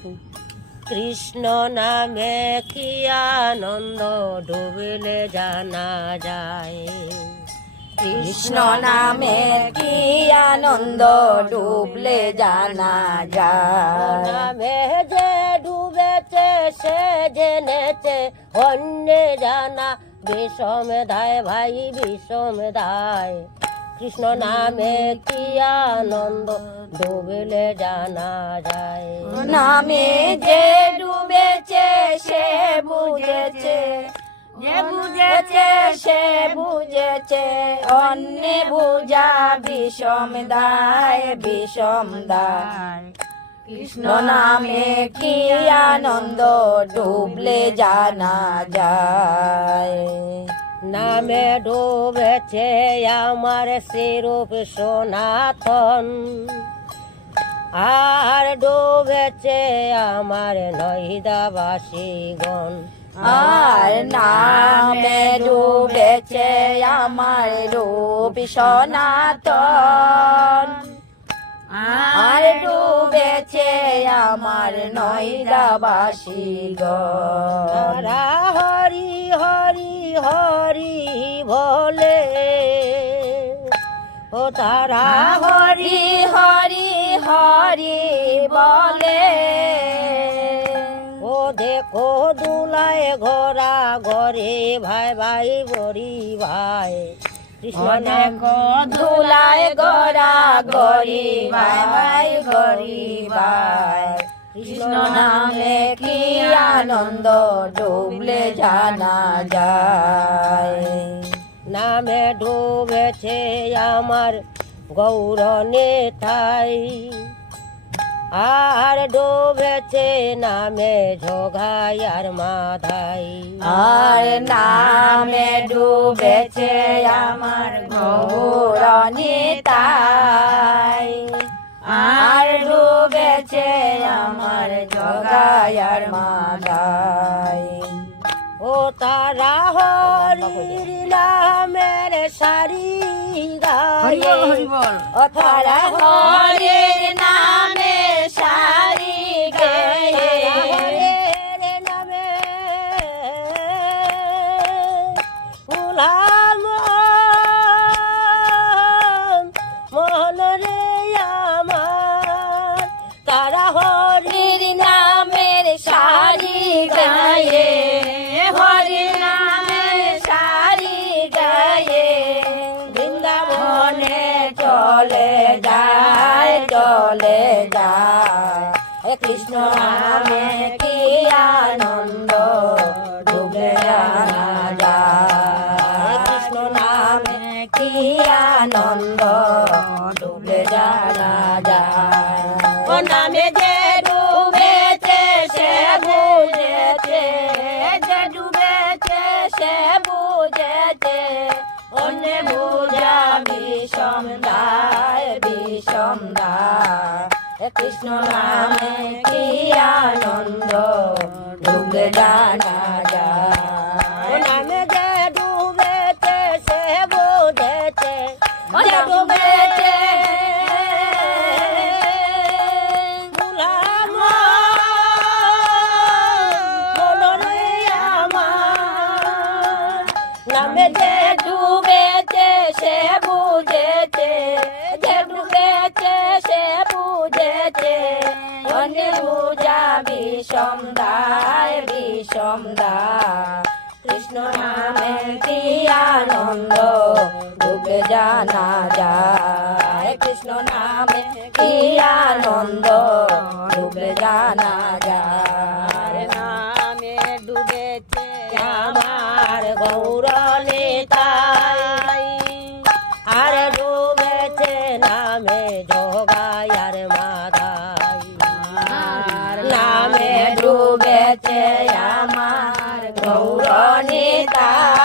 কৃষ্ণ নামে কি আনন্দ ডুবলে জানা যায়। কৃষ্ণ নামে কি আনন্দ ডুবলে জানা যায়। নামে যে ডুবেছে সে জেনেছে অন্য জানা বিষম ধায় ভাই বিষম ধায়। কৃষ্ণ নামে কি আনন্দ ডুবলে জানা যায়। নামে যে ডুবেছে সে বুঝেছে, যে বুঝেছে সে বুঝেছে অন্য বুঝা বিষম দায় বিষম দায়। কৃষ্ণ নামে কি আনন্দ ডুবলে জানা যায়। নামে ডুবেছে আমার শ্রীরূপ সনাতন, আর ডুবেছে আমার নহিদাবাসীগণ। আর নামে ডুবেছে আমার রূপ সনাতন, আর ডুবেছে আমার নয়দাবাসীগণ। তারা হরি হরি হরি বলে, ও তারা হরি হরি হরি বলে। ও দেখো দুলায় ঘোরা ঘরে ভাই ভাই বরি ভাই। কৃষ্ণ দেখো ধুলায় গড়া গরি ভাই ভাই গরি ভাই। কৃষ্ণ নামে কি আনন্দ ডুবলে জানা যায়। নামে ডুবেছে আমার গৌর নেতাই, আর ডুবেছে নামে ঝোগাই আর মাধাই। আর নামে ডুবেছে আমার গৌর নিতাই, আর ডুবেছে আমার জগায়ার মাদাই। ও তারা হরির নামের সারি গায়ে, ও তারা হরির নামে সারি গায়ে। হরির নামে উলাম মন রে আমার। তারা হরির নামের সারি গায়ে, হরির নামের সারি গায়ে। বৃন্দাবনে চলে যায় চলে যায়। কৃষ্ণ নামে কি আনন্দ ডুবে জানা যায়। কৃষ্ণ নামে কি আনন্দ ডুবে জানা যায়। ও নামে যে ডুবেছে সে বুঝেছে, যে ডুবেছে সে বুঝেছে অন্য বুঝা বিষম দায় বিষম দায়। কৃষ্ণ নামে কি আনন্দ ডুবে জানা যায়। ও নামে যে ডুবেছে সে বুঝেছে, যে ডুবেছে গুলাম মন রে আমার। নামে যে ডুবেছে সে বুঝেছে, যে ডুবেছে সে বুঝেছে অন্য বুঝা বিষম দায় বিষম দায়। কৃষ্ণ নামে কি আনন্দ ডুবে জানা যায়। কৃষ্ণ নামে কি আনন্দ ডুবে জানা যায়। নামে ডুবেছে আমার গৌর নেতাই, আর ডুবেছে নামে জগাই আর মাধাই। নামে ডুবেছে আমার গৌর নিতাই,